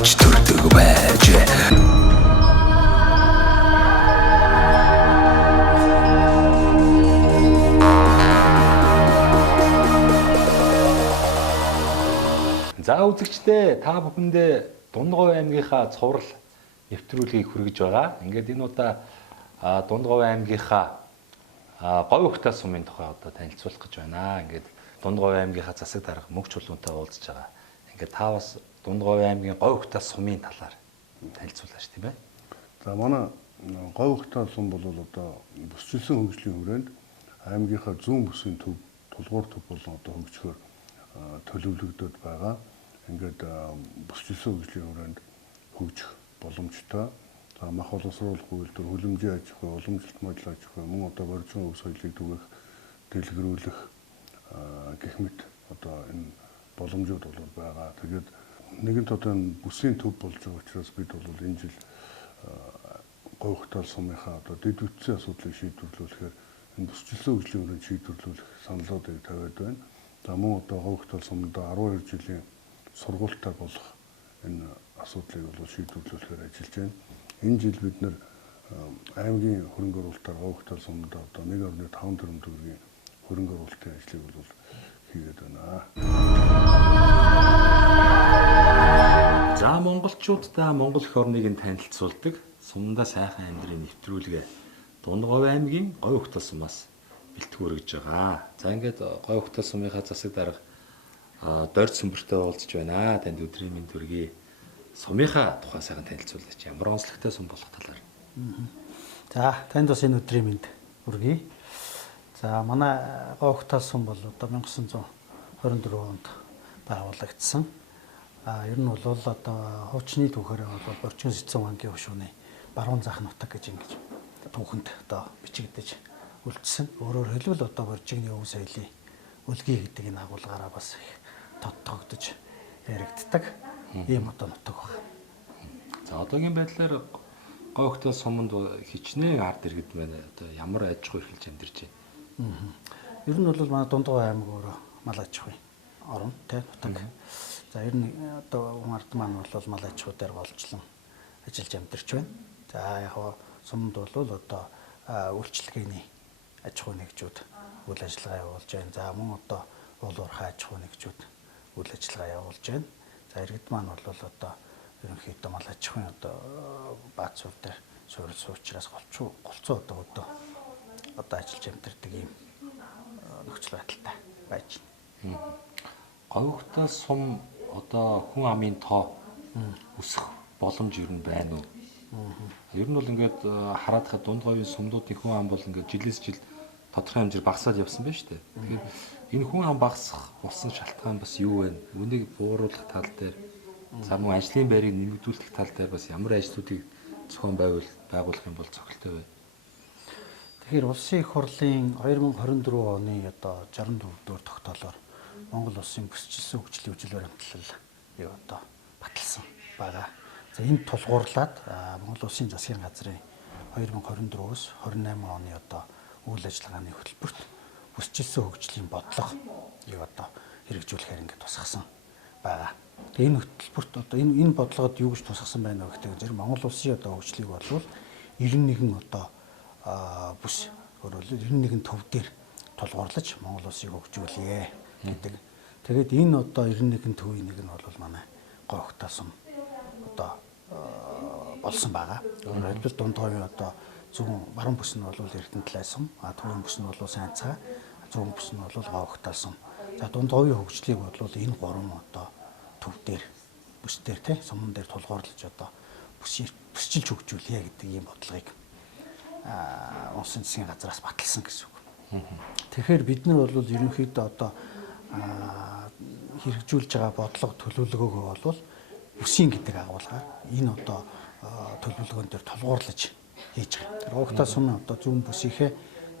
авч төрдөг байж. За үзэгчдээ та бүхэндээ Дундгов аймгийнхаа цуврал нэвтрүүлгийг хүргэж байгаа. Ингээд энэ удаа Дундгов аймгийнхаа говь ухтаа сумын тухай одоо танилцуулах гэж байна. Ингээд Дундгов аймгийнхаа засаг дарга мөнх чулуунтай уулзж байгаа. Ингээд та бас Дундгов аймгийн говь ухтаа сумын талаар танилцуулаач тийм ээ. За манай говь ухтаа сум бол одоо бүсчилсэн хөгжлийн хүрээнд аймгийнхаа зүүн бүсгийн төв, тулгуур төв болон одоо хөгжихөөр төлөвлөгдөд байгаа. Ингээд бүсчилсэн хөгжлийн хүрээнд хөгжих боломжтой. За мах боловсруулах үйлдвэр, хөлөмжийн аж ахуй, уламжлалт модал аж ахуй, мөн одоо боржин өв соёлыг түгэх, дэлгэрүүлэх гэх мэт одоо энэ боломжууд бол байгаа. Тэгээд нэгэнт одоо энэ бүсийн төв болж байгаа учраас бид бол энэ жил говь ухтаа сумынхаа одоо дэд үтсийн асуудлыг шийдвэрлүүлэхээр энэ бүсчилсэн хөгжлийн хүрээнд шийдвэрлүүлэх саналуудыг тавиад байна. За мөн одоо говь ухтаа сумдаа 12 жилийн сургуультай болох энэ асуудлыг бол шийдвэрлүүлэхээр ажиллаж байна. Энэ жил бид нэр аймгийн хөрөнгө оруулалтаар говь ухтаа сумд одоо 1.5 тэрбум төгрөгийн хөрөнгө оруулалтын ажлыг бол хийгээд байна. За монголчуудаа монгол эх орныг нь танилцуулдаг сумдаа сайхан амьдрын нэвтрүүлгээ Дундгов аймгийн говь ухтаа сумаас бэлтгэн өргөж байгаа. За ингээд говь ухтаа сумынхаа засаг дарга Дорд Сүмбэртэй уулзж байна. Танд өдрийн мэнд хүргэе. Сумынхаа тухай сайхан танилцуулаач. Ямар онцлогтой сум болох талаар. За танд бас энэ өдрийн мэнд хүргэе. За манай говь ухтаа сум бол одоо 1924 онд байгуулагдсан. Ер нь бол одоо хуучны түүхээр бол Борчин Сэцэн ангийн хөшөөний баруун зах нутаг гэж ингэж түүхэнд одоо бичигдэж үлдсэн. Өөрөөр хэлбэл одоо Боржигны өв соёлын үлгий гэдэг энэ агуулгаараа бас их тодтогдож яригддаг ийм одоо нутаг байна. За одоогийн байдлаар говь ухтаа суманд хичнээн ард иргэд байна. Одоо ямар аж ахуй эрхэлж амьдарч байна. Ер нь бол манай Дундгов аймаг өөрөө мал аж ахуй орон тэ нутаг. За ер нь одоо хүн ард маань бол мал аж ахуй дээр голжлон ажиллаж амьдарч байна. За яг сумд бол одоо үйлчлэгээний аж ахуй нэгжүүд үйл ажиллагаа явуулж байна. За мөн одоо уул уурхай аж ахуй нэгжүүд үйл ажиллагаа явуулж байна. За иргэд маань бол одоо ерөнхийдөө мал аж ахуйн одоо баацуур дээр суурилсан учраас голцоо одоо ажиллаж амьдардаг ийм нөхцөл байдалтай байж байна. Говь ухтаа сум одоо хүн амын тоо өсөх боломж ер нь байна уу? Ер нь бол ингээд хараад хад Дундговын сумдуудын хүн ам бол ингээд жилээс жил тодорхой хэмжээр багасаад явсан байна шүү дээ. Тэгэхээр энэ хүн ам багасах болсон шалтгаан бас юу вэ? Үүнийг бууруулах тал дээр за мөн ажлын байрыг нэмэгдүүлэх тал дээр бас ямар ажлуудыг зохион байгуулах юм бол цогцолтой вэ? Тэгэхээр улсын их хурлын 2024 оны одоо 64 дугаар тогтоолоор Монгол улсын бүсчилсэн хөгжлийн үжил баримтлал одоо баталсан байгаа. За энэ тулгуурлаад Монгол улсын засгийн газрын 2024-өөс 28 оны одоо үйл ажиллагааны хөтөлбөрт бүсчилсэн хөгжлийн бодлого одоо хэрэгжүүлэхээр ингээд тусгасан байгаа. Тэгээ энэ хөтөлбөрт одоо энэ бодлогод юу гэж тусгасан байна вэ гэдэг зэрэг Монгол улсын одоо хөгжлийг болвол 91 одоо бүс өөрөөр 91 төв дээр тулгуурлаж Монгол улсыг хөгжүүлье гэдэг. Тэгээд энэ одоо 91 төвийн нэг нь бол манай говь ухтаа сум одоо болсон байгаа. Өөрөөр хэлбэл Дундговын одоо зүүн баруун бүс нь бол Эрдэнэтлай сум, төвийн бүс нь бол Сайнцаа, зүүн бүс нь бол говь ухтаа сум. За Дундговын хөгжлийг бол энэ гурван одоо төв дээр бүс дээр те сумн дээр тулгуурлаж одоо бүсчилж хөгжүүлье гэдэг ийм бодлогыг улсын засгийн газраас баталсан гэсэн үг. Тэгэхээр бид нар бол ерөнхийдөө одоо хэрэгжүүлж байгаа бодлого төлөвлөгөөгөө бол бүсийн гэдэг агуулгаар энэ одоо төлөвлөгөөн дээр тулгуурлаж хийж байгаа. Тэр говь ухтаа сумын одоо зүүн бүсийнхээ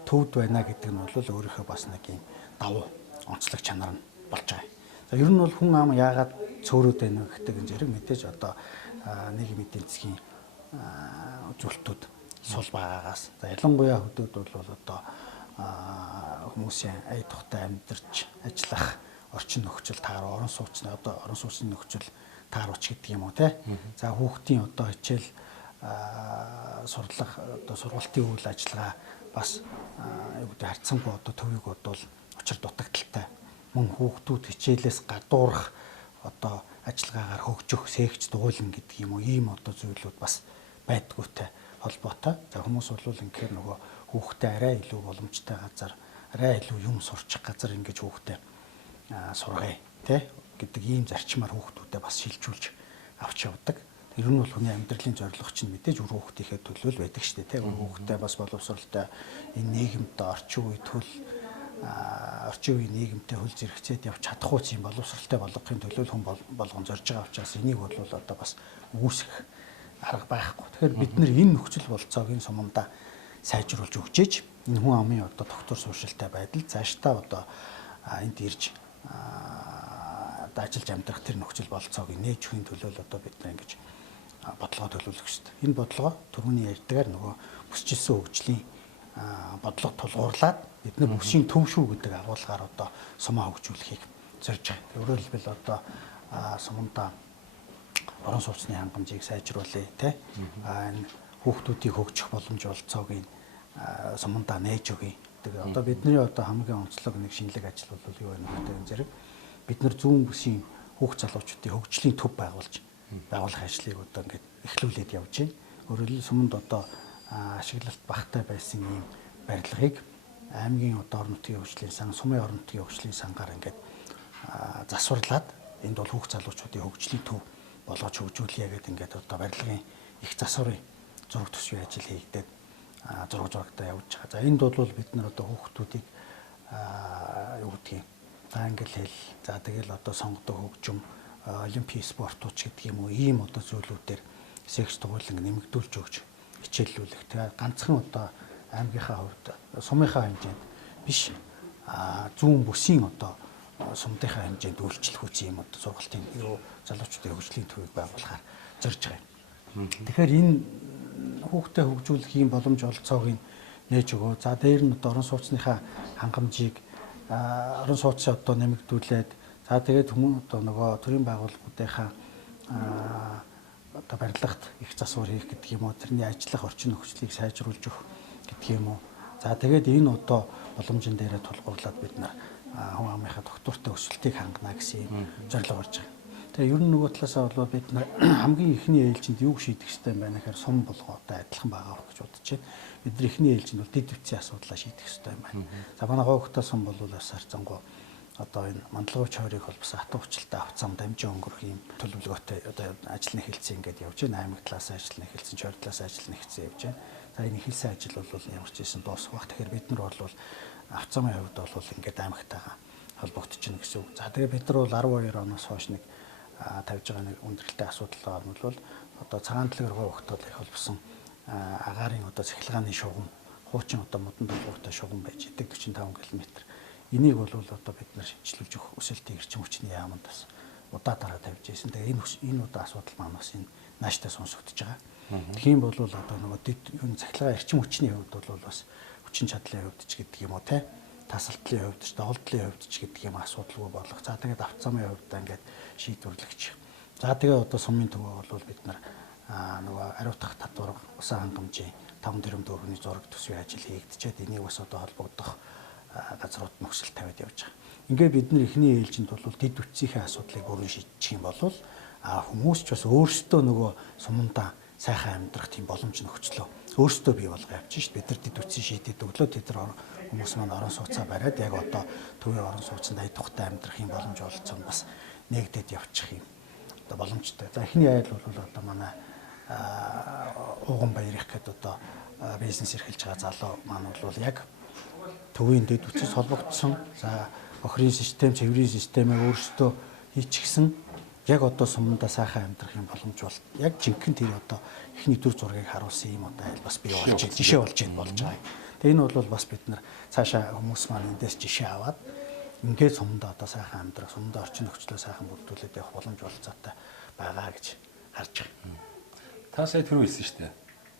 төвд байна гэдэг нь бол өөрийнхөө бас нэг юм давуу онцлог чанар нь болж байгаа. За ер нь бол хүн ам яагаад цөөрөд байна гэдэг нь зэрэг мэдээж одоо нийгмийн эдийн засгийн үзүүлэлтүүд сул байгаагаас. За ялангуяа хөдөөд бол одоо хүмүүсийн ая тухтай амьдарч ажиллах орчин нөхцөл тааруу орон сууцны одоо орон сууцны нөхцөл тааруулч гэдэг юм уу те. За хүүхдийн одоо хичээл сурлах одоо сургалтын үйл ажиллагаа бас юу гэдэг харьцангуй одоо төвийг бодвол учир дутагдaltaй. Мөн хүүхдүүд хичээлээс гадуурх одоо ажиллагаагаар хөгжих, сээгч дугуйлан гэдэг юм уу ийм одоо зүйлүүд бас байдгүйтэй холбоотой. За хүмүүс бол ингэхээр нөгөө хүүхдээ арай илүү боломжтой газар, арай илүү юм сурчих газар ингэж хүүхдээ сургая тий гэдэг ийм зарчмаар хүүхдүүдэд бас шилжүүлж авч явдаг. Тэр нь бол хүний амьдралын зорилго чинь мэдээж үр хүүхдийнхээ төлөө л байдаг шүү дээ тий. Хүүхдээ бас боловсралтай энэ нийгэмд орчин үе орчин үеийн нийгэмтэй хөл зэрэгцээд явж чадахгүй юм боловсралтай болгохын төлөө хүн болгон зорж байгаа учраас энийг бол одоо бас үүсэх арга байхгүй. Тэгэхээр бид нэр энэ нөхцөл болцоог энэ сумандаа сайжруулж өгчээж энэ хүн амын одоо доктор сууршилтай байдал цаашдаа одоо энд ирж одоо ажиллаж амьдрах тэр нөхцөл болцоог нээж өгөхийн төлөө одоо бид нар ингэж бодлого төлөвлөх хэрэгтэй. Энэ бодлого түрүүний ярьдгаар нөгөө бүсчилсэн хөгжлийн бодлого тулгуурлаад бид нар бүсийн төв шүү гэдэг агуулгаар одоо сумаа хөгжүүлэхийг зорж байгаа. Өөрөөр хэлбэл одоо сумандаа орон сууцны хангамжийг сайжруулъя те. Энэ хүүхдүүдийг хөгжих боломж олцоог сумандаа нээж өгье. Тэгээ одоо бидний одоо хамгийн онцлог нэг шинэлэг ажил бол юу вэ нөхдөйн зэрэг бид нар зүүн бүсийн хүүхд залуучуудын хөгжлийн төв байгуулах ажлыг одоо ингээд эхлүүлээд явж байна. Өөрөөр хэлбэл суманд одоо ашиглалт багтай байсан ийм барилгыг аймгийн одоо орон нутгийн хөгжлийн сан, сумын орон нутгийн хөгжлийн сангаар ингээд засварлаад энд бол хүүхд залуучуудын хөгжлийн төв болгож хөгжүүлье гэдэг ингээд одоо барилгын их засварын зураг төсвийн ажил хийгдээд зурагтаа явж байгаа. За энд бол бид нар одоо хүүхдүүдийг юу гэдгийг англи хэл, за тэгэл одоо сонгодог хөгжим, олимпийн спортууч гэдэг юм уу ийм одоо зүйлүүдээр секс дугуйлан нэмэгдүүлж өгч хичээллүүлэх. Тэгээ ганцхан одоо аймгийнхаа хувьд сумынхаа хэмжээнд биш зүүн бүсийн одоо сумдынхаа хэмжээнд үйлчлэх үс юм одоо сургалтын залуучуудын хөгжлийн төвийг байгуулахаар зорж байгаа юм. Тэгэхээр энэ хүүхдээ хөгжүүлэх юм боломж олцоог нээж өгөө. За дээр нь одоо орон сууцныхаа хангамжийг орон сууцаа одоо нэмэгдүүлээд за тэгээд хүмүүс одоо нөгөө төрийн байгууллагуудынхаа одоо барилгад их засвар хийх гэдэг юм уу тэрний ажиллах орчин нөхцөлийг сайжруулж өгөх гэдэг юм уу. За тэгээд энэ одоо боломжийн дээрээ тулгуурлаад бид нар хүн амынхаа доктортой өсөлтийг хангана гэсэн юм зорилго гарч байгаа. Тэгээ ер нь нөгөө талаасаа бол бид нар хамгийн ихний ээлжинд юу шийдэх хэрэгтэй юм байна гэхээр сум болгоотой адилхан байгаа гэж бодож байна. Бид нар ихний ээлжинд бол дэд бүтцийн асуудлаа шийдэх хэрэгтэй юм байна. За манай говьхтой сум бол бас харцангуй одоо энэ мандлагын чойрыг бол бас хатуу хүчлэлтэй авцам дамжин өнгөрөх юм төлөвлөгөөтэй одоо ажил нь эхэлсэн ингээд явж байна. Аймаг талаас ажил нь эхэлсэн, чойр талаас ажил нь эхэлсэн явж байна. За энэ эхэлсэн ажил бол ямар ч хэсэн дуусах бах. Тэгэхээр бид нар бол авцамын хувьд бол ингээд аймагтайгаа холбогдчихно гэсэн үг. За тэгээ бид нар бол 12 оноос хойш нэг тавьж байгаа нэг өндөрлөлттэй асуудал байгаа нь бол одоо цагаан дэлгэр говьхтод их холбосон агаарын одоо цахилгааны шугам, хуучин одоо модон долгууртай шугам байж идэг 45 км. Энийг бол одоо бид нар шинжилүүлж өгөх өсөлтийн эрчим хүчний яамд бас удаа дараа тавьж ирсэн. Тэгээ энэ удаа асуудал маань бас энэ нааштай сонсогдож байгаа. Тэгэх юм бол одоо нөгөө дэд юу цахилгаан эрчим хүчний хувьд бол бас хүчин чадлын хувьд ч гэдэг юм уу те тасалтлын хувьд ч доолдлын хувьд ч гэдэг юм асуудалгүй болох. За тэгээд авцамын хувьд ингээд шийдвэрлэгч. За тэгээ одоо сумын төвөө бол бид нар нөгөө ариутгах татвар усан хангамжийн 5 тэрбум төгрөгийн зураг төсвийн ажил хийгдчихэд энийг бас одоо холбогдох газрууд нөхцөл тавиад явж байгаа. Ингээд бид нар эхний ээлжинд бол дэд бүтцийнхээ асуудлыг бүрэн шийдчих юм бол хүмүүс ч бас өөрсдөө нөгөө сумандаа сайхан амьдрах тийм боломж нөхцлөө өөрсдөө бий болгоо явчих шүү дээ. Бид нар дэд бүтцийг шийдээд өглөө тэд нар хүмүүс маань орон сууцаа бариад яг одоо төвийн орон сууцанд ая тухтай амьдрах юм боломж олцсон бас нэгдээд явчих юм одоо боломжтой. За эхний айл бол одоо манай ууган баярх гэдэг одоо бизнес эрхэлж байгаа залуу маань бол яг төвийн дэд бүтцээс холбогдсон. За охрын систем, цэврийн системээ өөрсдөө хийчихсэн. Яг одоо сумандаа сайхан амьдрах юм боломж бол яг жинхэнэ тэр одоо эхний төр зургийг харуулсан юм одоо айл бас бий болж жишээ болж байгаа юм. Тэгээ энэ бол бас бид нар цаашаа хүмүүс маань эндээс жишээ аваад ингээд сумдаа одоо сайхан амьдрах, сумдаа орчин нөхцөлөө сайхан бүрдүүлээд явах боломж олцоотой байгаа гэж харж байгаа. Та сая түрүү хэлсэн шүү дээ.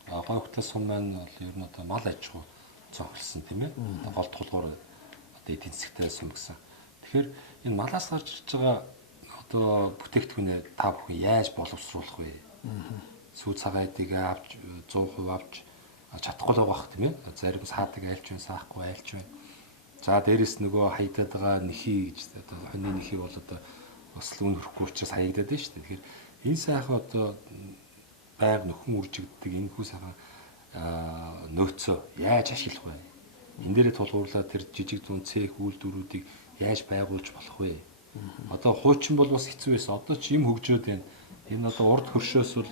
Говьхтой сум маань бол ер нь одоо мал аж ахуй цогцолсон тийм ээ. Гол тулгуур одоо эдийн засгтай сум гэсэн. Тэгэхээр энэ малаас гарч ирж байгаа одоо бүтээгдэхүүнээ та бүхэн яаж боловсруулах вэ? Сүү цагаадыг авч 100% авч чадахгүй л байгаа тийм ээ. Зарим саадаг айлч байна, саахгүй айлч байна. За дээрэс нөгөө хаягдаад байгаа нэхий гэж одоо хоньны нэхий бол одоо бас л үн хөрөхгүй учраас хаягдаад байна шүү дээ. Тэгэхээр энэ сайхан одоо байг нөхөн үржигддэг энэ хүү сайхан нөөцөө яаж ашиглах вэ? Энэ дээрээ тулгуурлаад тэр жижиг дүн цех үйлдвэрүүдийг яаж байгуулж болох вэ? Одоо хуучин бол бас хэцүү байсан. Одоо ч юм хөгжөөд байна. Энэ одоо урд хөршөөс бол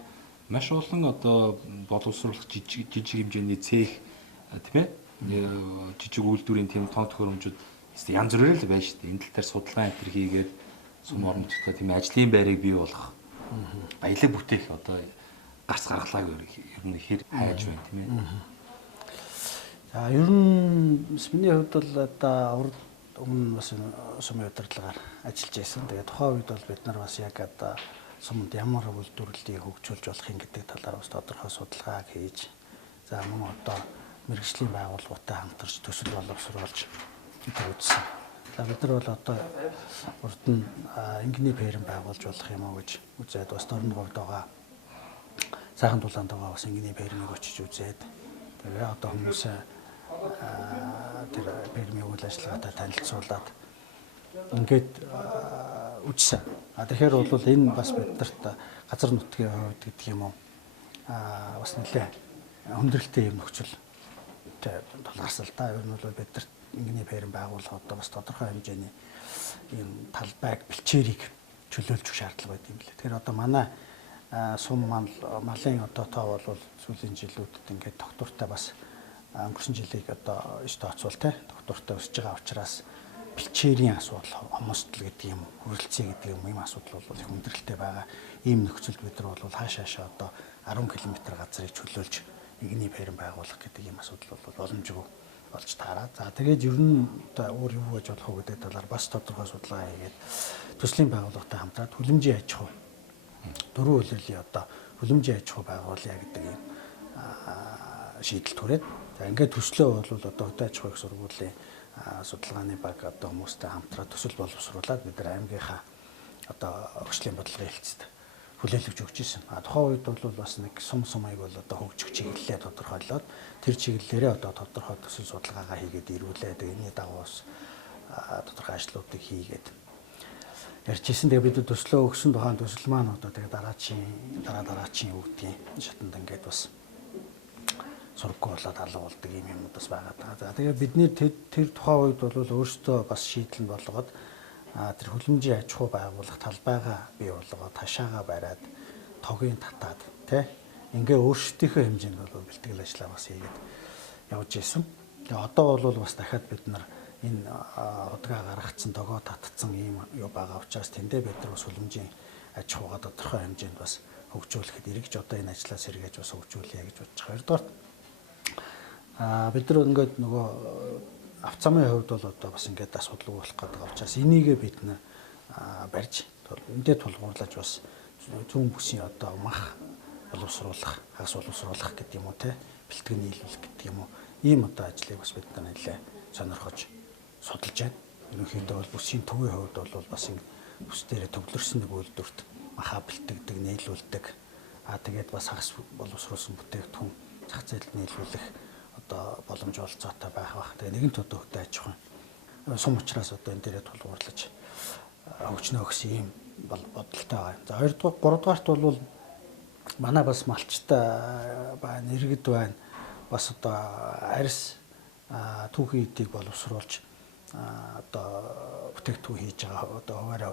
маш олон одоо боловсруулах жижиг хэмжээний цех тийм ээ жижиг үйлдвэрийн тийм тоо төхөөрөмжүүд янз бүрээр л байна шүү дээ. Энэ тал дээр судалгаа энэ төр хийгээд сум оромжтой тийм ажлын байрыг бий болгох баялаг бүтээх одоо гарц гаргалааг ер нь хэр хайж байна тийм ээ. За ер нь миний хувьд бол одоо өмнө бас сумын удирдлагаар ажиллаж байсан. Тэгээд тухайн үед бол бид нар бас яг одоо сумд ямар үйлдвэрлэлийг хөгжүүлж болохын гэдэг талаар бас тодорхой судалгаа хийж за мөн одоо мэргэжлийн байгууллагатай хамтарч төсөл боловсруулж үзсэн. За бид нар бол одоо урд нь инженерийн ферм байгуулж болох юм уу гэж үзээд бас дорн говьд байгаа сайхан дулаанд байгаа бас инженерийн фермийг очиж үзээд тэгээ одоо хүмүүсээ тэр фермийн үйл ажиллагаатай танилцуулаад ингээд үжсэн. Тэгэхээр бол энэ бас биднэрт газар нутгийн хувьд гэдэг юм уу бас нэлээ хүндрэлтэй юм нөхцөл тулгарсан л да. Ер нь бол биднэрт инженерийн ферм байгуулах одоо бас тодорхой хэмжээний ийм талбайг бэлчээрийг чөлөөлж өгөх шаардлага байт юм лээ. Тэгэхээр одоо манай сум малын одоо тоо бол сүүлийн жилүүдэд ингээд тогтвортой бас өнгөрсөн жилийг одоо иш тооцвол тогтвортой өсөж байгаа учраас бэлчээрийн асуудал, хомсдол гэдэг юм, хүрэлцээ гэдэг юм асуудал бол их хүндрэлтэй байгаа. Ийм нөхцөлд бид нар бол хаашаашаа одоо 10 км газрыг чөлөөлж инженерийн ферм байгуулах гэдэг ийм асуудал бол боломжгүй болж таараа. За тэгээд ер нь одоо өөр юу гэж болох вэ гэдэг талаар бас тодорхой судалгаа хийгээд төслийн байгууллагатай хамтраад хүлэмжийн аж ахуй дөрвөн улирлын одоо хүлэмжийн аж ахуй байгуулъя гэдэг ийм шийдэл түрээд. За ингээд төслөө бол одоо хөдөө аж ахуй их сургуулийн судалгааны баг одоо хүмүүстэй хамтраад төсөл боловсруулад бид нар аймгийнхаа одоо хөгжлийн бодлогын хэлцэд хүлээлгэж өгч ирсэн. Тухайн үед бол бас нэг сумыг бол одоо хөгжих чиглэлээ тодорхойлоод тэр чиглэлээрээ одоо тодорхой төсөл судалгаагаа хийгээд ирүүлээд энэний дагуу бас тодорхой ажлуудыг хийгээд ярьжсэн. Тэгээ бид төслөө өгсөн тухайн төсөл маань одоо тэгээ дараачийн өгдгийн шатанд ингээд бас сургаггүй болоод алга болдог юм бас байгаа даа. За тэгээ бидний тэр тухайн үед бол өөрсдөө бас шийдэл болгоод тэр хүлэмжийн аж ахуй байгуулах талбайгаа бий болгоод ташаага бариад тогийн татаад ингээ өөрсдийнхөө хэмжээнд бол бэлтгэл ажиллаа бас хийгээд явж исэн. Тэгээ одоо бол бас дахиад бид нар энэ удаа гаргацсан тогоо татцсан юм юу байгаа учраас тэндээ бид нар бас хүлэмжийн аж ахуйгаа тодорхой хэмжээнд бас хөгжүүлэхэд эргэж одоо энэ ажлаас эргэж бас хөгжүүлье гэж бодож байгаа. Хоёрдугаар бид нар ингээд нөгөө авто замын хувьд бол одоо бас ингээд асуудал болох гэдэг учраас энийгээ бид нэ барьж эндээ тулгуурлаж бас зүүн бүсийн одоо мах боловсруулах, хагас боловсруулах гэдэг юм уу бэлтгэн нийлүүлэх гэдэг юм уу ийм одоо ажлыг бас бид нар нэлээ сонирхож судалж байна. Ерөнхийдөө бол бүсийн төвийн хувьд бол бас энэ бүс дээр төвлөрсөн нэг үйлдвэрт махаа бэлтгэдэг, нийлүүлдэг. Тэгээд бас хагас боловсруулсан бүтээгдэхүүн зах зээлд нийлүүлэх одоо боломж олцоотой байх бах. Тэгээ нэгэнт одоо хөдөө аж ахуйн сум учраас одоо энэ дээрээ тулгуурлаж хөгжнө гэсэн ийм бодолтой байгаа. За 3-дугаарт бол манай бас малчтай байна, иргэд байна. Бас одоо арьс түүхийн эдийг боловсруулж одоо бүтээгдэхүүн хийж байгаа одоо хуваарь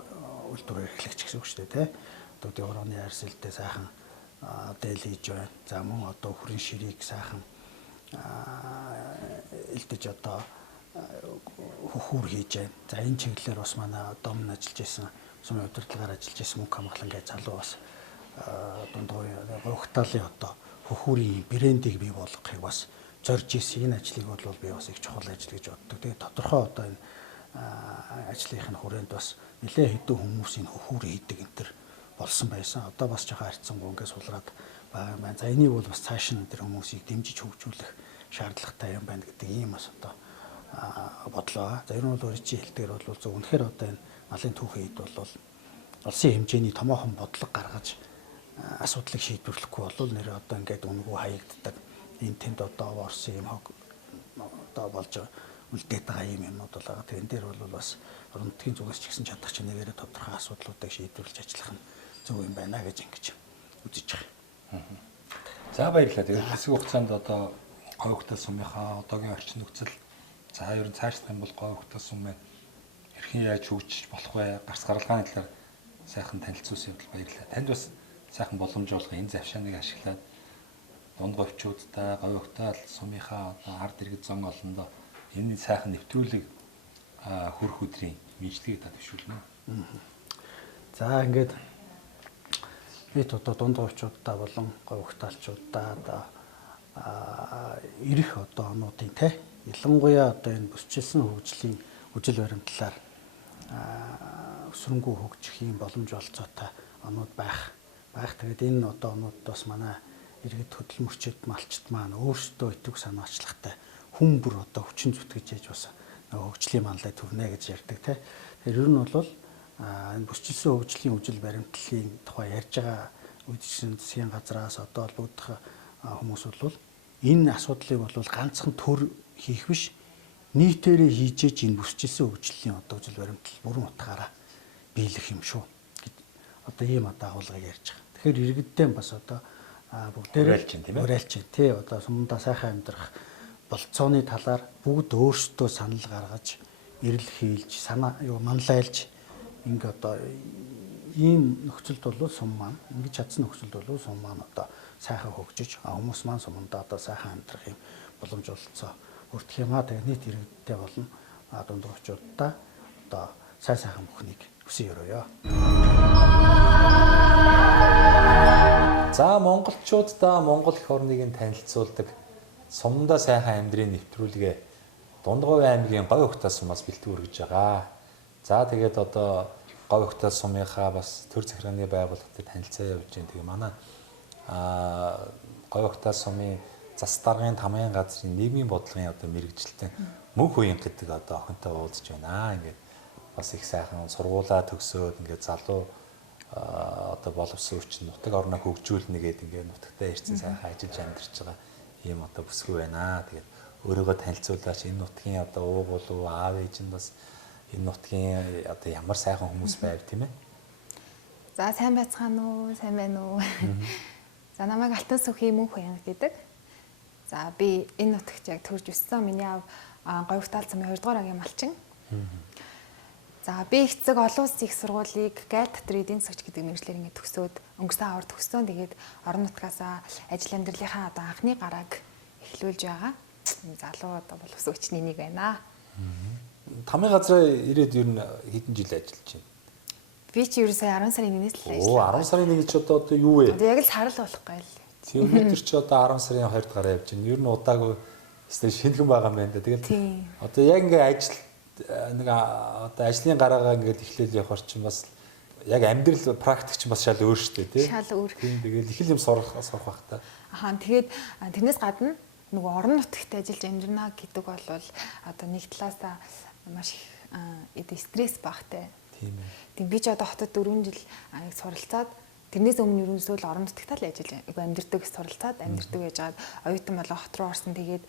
үйлдвэр эрхлэгч гэсэн үг шүү дээ одоо дөрөвний арьс элдээ сайхан дээл хийж байна. За мөн одоо хүрэн ширийг сайхан элдэж одоо хөхүүр хийж байна. За энэ чиглэлээр бас манай одоо өмнө ажиллаж байсан сумын удирдлагаар ажиллаж байсан мөнх хамгаалан гэж залуу бас дундгой гогтаалын одоо хөхүүрийн брендийг бий болгохыг бас зорж ирсэн. Энэ ажлыг бол би бас их чухал ажил гэж боддог. Тэгээ тодорхой одоо энэ ажлынхын хүрээнд бас нэлээд хэдэн хүмүүсийн хөхүүр хийдэг энэ төр болсон байсан. Одоо бас жоохон харьцангуй ингээд сулраад байгаа юм байна. За энийг бол бас цааш нь тэр хүмүүсийг дэмжиж хөгжүүлэх шаардлагатай юм байна гэдэг ийм бас одоо бодлоо. За ер нь бол өөрийн хэлдгээр бол зөв үнэхээр одоо энэ малын түүхийн хэд бол улсын хэмжээний томоохон бодлого гаргаж асуудлыг шийдвэрлэхгүй бол нэр одоо ингээд үнгүй хаягддаг. Энэ тэнд одоо Орсын юм хог одоо болж үлдээд байгаа юмнууд бол байгаа. Тэгэн дээр бол бас орон нутгийн зүгээс ч гэсэн чадах чинь нэгээрээ тодорхой асуудлуудыг шийдвэрлэж ажиллах нь зөв юм байна гэж ингэж үзэж байгаа. За баярлалаа. Тэгээд хэсэг хугацаанд одоо говь ухтаа сумынхаа одоогийн орчин нөхцөл за ер нь цаашдах юм бол говь ухтаа сум маань хэрхэн яаж хөгжиж болох вэ? Гарц гаралгааны талаар сайхан танилцуулсан явдал баярлалаа. Танд бас сайхан боломж олгох энэ завшааныг ашиглаад дунд говьчуудтай говь ухтаа сумынхаа одоо ард иргэд зам олондоо энэ сайхан нэвтрүүлэг хөрөх өдрийн мэдлэгийг та төвшүүлнэ. За ингээд бид одоо дунд говьчуудтай болон говь ухтаалчуудаа одоо ирэх одоо онуудын те ялангуяа одоо энэ бүсчилсэн хөгжлийн үжил баримтлалаар өсрөнгөө хөгжих юм боломж олцоотой онууд байх. Тэгээд энэ одоо онууд бас манай иргэд хөдөлмөрчид малчд маань өөрсдөө итвэх санаачлахтай хүн бүр одоо хүчин зүтгэж яж бас хөгжлийн манлай төвнэ гэж ярьдаг те. Тэгэхээр ер нь бол энэ бүсчилсэн хөгжлийн үжил баримтлалын тухай ярьж байгаа үед чинь засгийн газраас одоо л үүдэх хүмүүс бол энэ асуудлыг бол ганцхан төр хийх биш нийтээрээ хийжээж энэ бүсчилсэн хөгжлийн одоо үжил баримтлал бүрэн утгаараа биелэх юм шүү. Одоо ийм одоо агуулгыг ярьж байгаа. Тэгэхээр иргэдтэй бас одоо бүгдээрээ уриалж байна тий. Одоо сумдаа сайхан амьдрах болцооны талаар бүгд өөрсдөө санал гаргаж, ирэл хийлж, санаа манлайлж ингээ одоо ийм нөхцөлд бол сум маань ингэж чадсан нөхцөлд бол сум маань одоо сайхан хөгжиж хүмүүс маань сумдаа одоо сайхан амьдрах юм боломж олцоо өртөх юм аа. Тэгээ нийт иргэдтэй болон дунд говьчуудаа одоо сайхан бүхнийг хүсэн өрөөё. За монголчуудаа Монгол эх орныг танилцуулдаг сумдаа сайхан амьдрын нэвтрүүлгээ Дундговь аймгийн говь ухтаа сумаас бэлтгэн өргөж байгаа. За тэгээд одоо говь ухтаа сумынхаа бас төр захиргааны байгууллагатай танилцаа явуулж байна. Тэгээ манай говь ухтаа сумын зас даргын тамгын газрын нийгмийн бодлогын одоо мэрэгжилтэн мөнх уян гэдэг одоо охинтой уулзж байна. Ингээд бас их сайхан сургуулаа төгсөөд ингээд залуу одоо боловсон хүчин нутаг орноо хөгжүүлнэ гэдэг ингээд нутагтаа ирсэн сайхан ажиллаж амьдарч байгаа ийм одоо бүсгүй байна. Тэгээд өөрийгөө танилцуулаач энэ нутгийн одоо ууг болов аав ээж нь бас энэ нутгийн одоо ямар сайхан хүмүүс байв тийм ээ. За сайн байцгаана уу? Сайн байна уу? За намайг Алтан сүхийн мөнх уян гэдэг. За би энэ нутагт яг төрж өссөн. Миний аав говь ухтаа сумын 2 дугаар ангийн малчин. За би эцэг олон улсын их сургуулийг Гайл дотор эдийн засагч гэдэг мэргэжлэр ингээд төгсөөд өнгөрсөн аваар төгссөн. Тэгээд орон нутгаас ажил амьдралынхаа одоо анхны гарааг эхлүүлж байгаа. Залуу одоо боловсон хүчний нэг байна. Тамгын газраа ирээд ер нь хэдэн жил ажиллаж байна? Би чи ерөөсөө 10 сарын 1-ээс л ажилласан. Оо 10 сарын 1 ч одоо юу вэ? Одоо яг л сарал болохгүй л. Тийм өнөөдөр чи одоо 10 сарын 2 дугаар явж байна. Ер нь удаагүй өстэй шинхэн байгаа юм байна да. Тэгэл одоо яг ингээ ажил нэг одоо ажлын гараагаа ингээд эхлээл явахар чинь бас яг амьдрал практик чинь бас шал өөр шүү дээ тий. Шал өөр. Тийм тэгэл их юм сурах бах та. Ахаа тэгээд тэрнээс гадна нөгөө орон нутагт ажиллаж амьдрна гэдэг бол одоо нэг талаасаа маш их стресс багтай. Тийм ээ. Тийм би ч одоо хотод 4 жил суралцаад тэрнээс өмнө ерөнхийдөө л орон нутагтаа л ажиллаж амьдэрдэг суралцаад амьдэрдэг байж байгаа. Оюутан болоо хот руу орсон. Тэгээд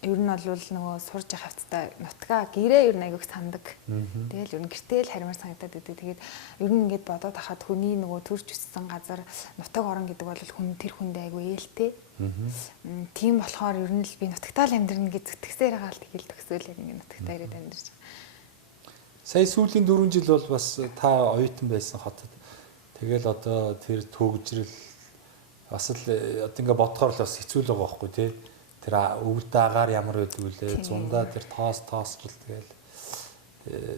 ер нь бол нөгөө сурж явах хавцтай нутгаа гэрээ ер нь айгуух сандаг. Тэгэл ер нь гэртэл харимар санагдаад байдаг. Тэгээд ер нь ингээд бодоод хахад хүний нөгөө төрж өссөн газар нутаг орон гэдэг бол хүн тэр хүндээ айгуу ээлтэй. Тийм болохоор ер нь л би нутагтаа л амьдрна гэж зүтгэсээр байгаа л тэгэл төгсөөл яг ингээд нутагтаа ирээд амьдарч байгаа. Сая сүүлийн 4 жил бол бас та оюутан байсан хотод. Тэгэл одоо тэр төгжрэл бас л одоо ингээ бодохоор л бас хэцүү л байгаа байхгүй тий. Тэр өвөлдөө агаар ямар байдаг вүлээ. Зундаа тэр тоосрал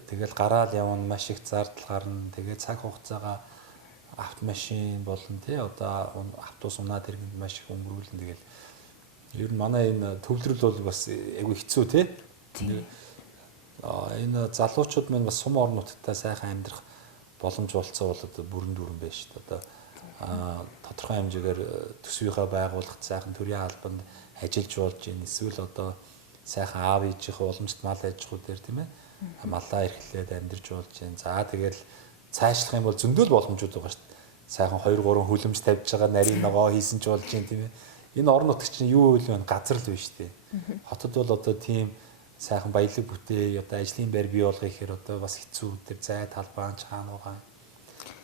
тэгэл гараал явна маш их зардал гарна. Тэгээ цаг хугацаагаа автомашин болон тий одоо автобус унаад ирэнд маш их өнгөрүүлнэ. Тэгэл ер нь манай энэ төвлөрөл бол бас айгүй хэцүү тий. Энэ залуучууд маань бас сум орнуудтай сайхан амьдрах боломж олцоо бол одоо бүрэн дүүрэн байна шүү дээ. Одоо тодорхой хэмжээгээр төсвийнхаа байгууллагт сайхан төрийн албанд ажиллаж болж ийн эсвэл одоо сайхан аав ээжийнхээ уламжлалт мал аж ахуй дээр тийм ээ малаа эрхлээд амьдарч болж ийн. За тэгэл цаашлах юм бол зөндөл боломжууд байгаа шүү дээ. Сайхан 2 3 хүлэмж тавьж байгаа нарийн ногоо хийсэн ч болж юм тийм ээ. Энэ орон нутгч чинь юу вэ вэ? Газар л биш үү? Хотод бол одоо тийм сайхан баялаг бүтээ одоо ажлын байр бий болгох гэхээр одоо бас хэцүү тэр зай талбай чаануугаа.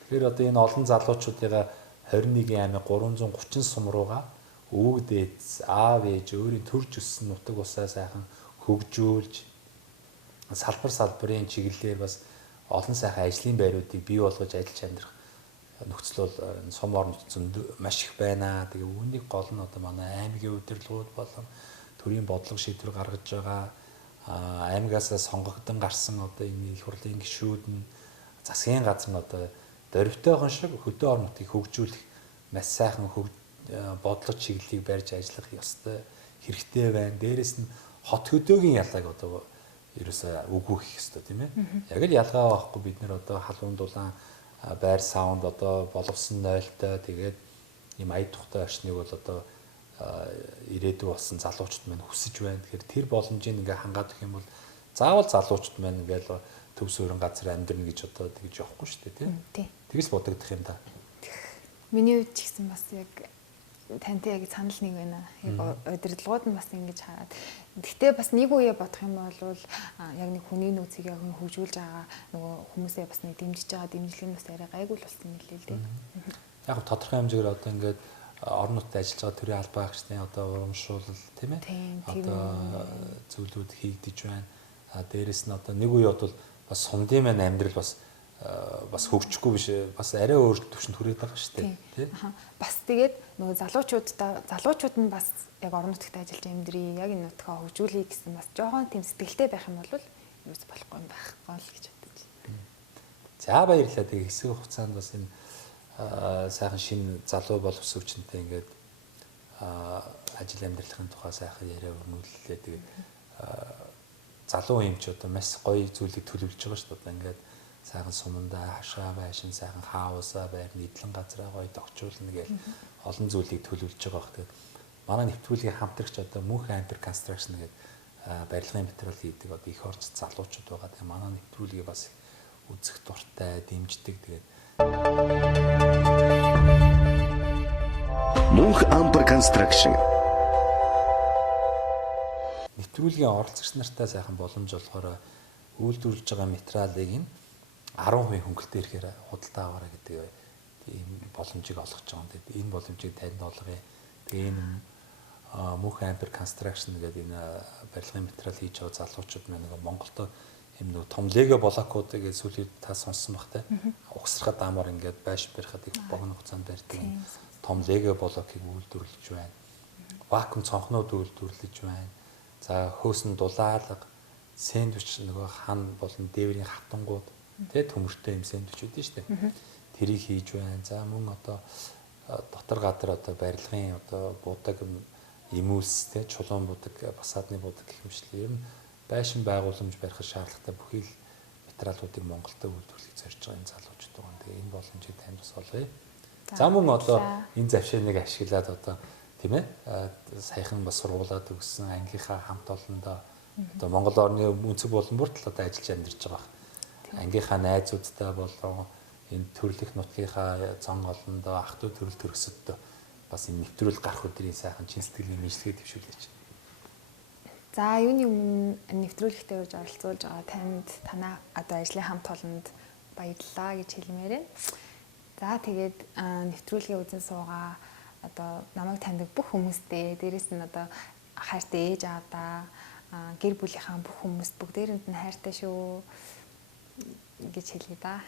Тэгэхээр одоо энэ олон залуучуудыгаа 21 аймаг 330 сум руугаа өвөг дээд аав ээж өөрийн төрж өссөн нутаг усаа сайхан хөгжүүлж салбарын чиглэлээр бас олон сайхан ажлын байруудыг бий болгож ажиллаж амьдрах нөхцөл бол сум орон нутгад маш их байна. Тэгээ үүнийг гол нь одоо манай аймгийн удирдлагууд болон төрийн бодлого шийдвэр гаргаж байгаа аймагаас сонгогдсон гарсан одоо энэ их хурлын гишүүд нь засгийн газар нь одоо дөрвтойхон шиг хөдөө орон нутгийг хөгжүүлэх маш сайхан бодлого чиглэлийг барьж ажиллах ёстой хэрэгтэй байна. Дээрээс нь хот хөдөөгийн ялгааг одоо ерөөсөө үгүйх ёстой тийм ээ. Яг л ялгаа байхгүй бид нэр одоо халуун дулаан байр саунд одоо боловсон 0-той тэгээд ийм ая тухтай орчныг бол одоо ирээдүй болсон залуучууд маань хүсэж байна. Тэгэхээр тэр боломжийг ингээ хангаад өгөх юм бол заавал залуучууд маань ингээл төв суурин газар амьдрна гэж одоо тэгж явахгүй шүү дээ тийм. Тэгээс бодогдох юм да. Миний хувьд ч гэсэн бас яг тантай яг санал нэг байна. Яг удирдлагууд нь бас ингэж хараад. Гэхдээ бас нэг үе бодох юм бол яг нэг хүний нөөцийг яг хөгжүүлж байгаа нөгөө хүмүүсээ бас нэг дэмжиж байгаа дэмжлэг нь бас арай гайгүй л болсон юм лээ л дээ. Яг тодорхой хэмжээгээр одоо ингээд орон нутгад ажиллаж байгаа төрийн албан агчдын одоо урамшуулал тийм ээ. Одоо зүйлүүд хийгдэж байна. Дээрээс нь одоо нэг үе бол бас сумдын маань амьдрал бас хөгжихгүй биш бас арай өөр төвшөнд хүрээд байгаа шүү дээ тийм. Бас тэгээд нөгөө залуучууд нь бас яг орон нутгад ажиллаж амьдрий яг энэ нутгаа хөгжүүлэе гэсэн бас жоохон тийм сэтгэлтэй байх юм бол юус болохгүй юм байхгүй л гэж бодож байна. За баярлалаа. Тэгээ хэсэг хугацаанд бас энэ сайхан шинэ залуу боловсрогчтой ингээд ажил амьдралын тухай сайхан яриа өрнүүллээ. Тэгээд залуу юм ч одоо маш гоё зүйлийг төлөвлөж байгаа шүү дээ. Ингээд сайхан сумандаа хашаа байшин сайхан хаусаа байр нийтлэн газраа гоё тогтчулна гэж олон зүйлийг төлөвлөж байгаа хэрэг. Тэгээд манай нэвтрүүлгийн хамтрагч одоо Мөнх Ампер Construction гэдэг барилгын материал хийдэг одоо их орч залуучууд байгаа. Тэгээд манай нэвтрүүлгийг бас үзэх дуртай, дэмждэг. Тэгээд Мөнх Ампер Construction нэвтрүүлгийн оролцогч нартай сайхан боломж олохоор үйлдвэрлэж байгаа материалыг нь 10% хөнгөлөлтөөр ирэхээр худалдаа аваарай гэдэг ийм боломжийг олгож байгаа юм. Тэгээд энэ боломжийг танд олгоё. Тэгээд энэ Мөнх Ампер Construction гэдэг энэ барилгын материал хийж байгаа залуучууд маань нэг Монголд юм нэг том лего блокууд гэж сүүлийн та сонссон баг те. Угсрахад даамаар ингээд байш барихад их богино хугацаанд барьдаг том лего блокийг үйлдвэрлэж байна. Вакуум цонхнууд үйлдвэрлэж байна. За хөөсөн дулаалга, сэндвич нөгөө хан болон дээврийн хатангууд тэ төмөртэй юм сэндвичүүд нь шүү дээ. Тэрийг хийж байна. За мөн одоо дотор гадар одоо барилгын одоо буудаг эмүүлс тэ чулуун буудаг, басаадны буудаг гэх мэтлээ. Ер нь байшин байгууламж барих шаардлагатай бүхий л материалуудыг Монголд үйлдвэрлэх зорж байгаа энэ залуучууд байгаа. Тэгээ энэ боломжийг танд бас олгоё. За мөн одоо энэ завшааныг ашиглаад одоо тийм ээ саяхан бас сургуулаад өгсөн ангийнхаа хамт олондоо одоо Монгол орны өнцөг болон бүртэл одоо ажиллаж амьдарч байгаа. Ангийнхаа найзуудтай болон энэ төрлөх нутгийнхаа зон олондоо ах トゥ төрөл төрөсөдөө бас энэ нэвтрүүл гарах өдрийн сайхан чин сэтгэлийн мэдлэгээ дэвшүүлж. За юуны өмнө нэвтрүүлэгтээ урьж оролцуулж байгаа танд танаа одоо ажлын хамт олонд баярлалаа гэж хэлмээр байна. За тэгээд нэвтрүүлгийн үзэн суугаа одоо намайг таньдаг бүх хүмүүстээ дээрэс нь одоо хайртай ээж аавдаа гэр бүлийнхаа бүх хүмүүст бүгдээрэнд нь хайртай шүү гэж хэлье да.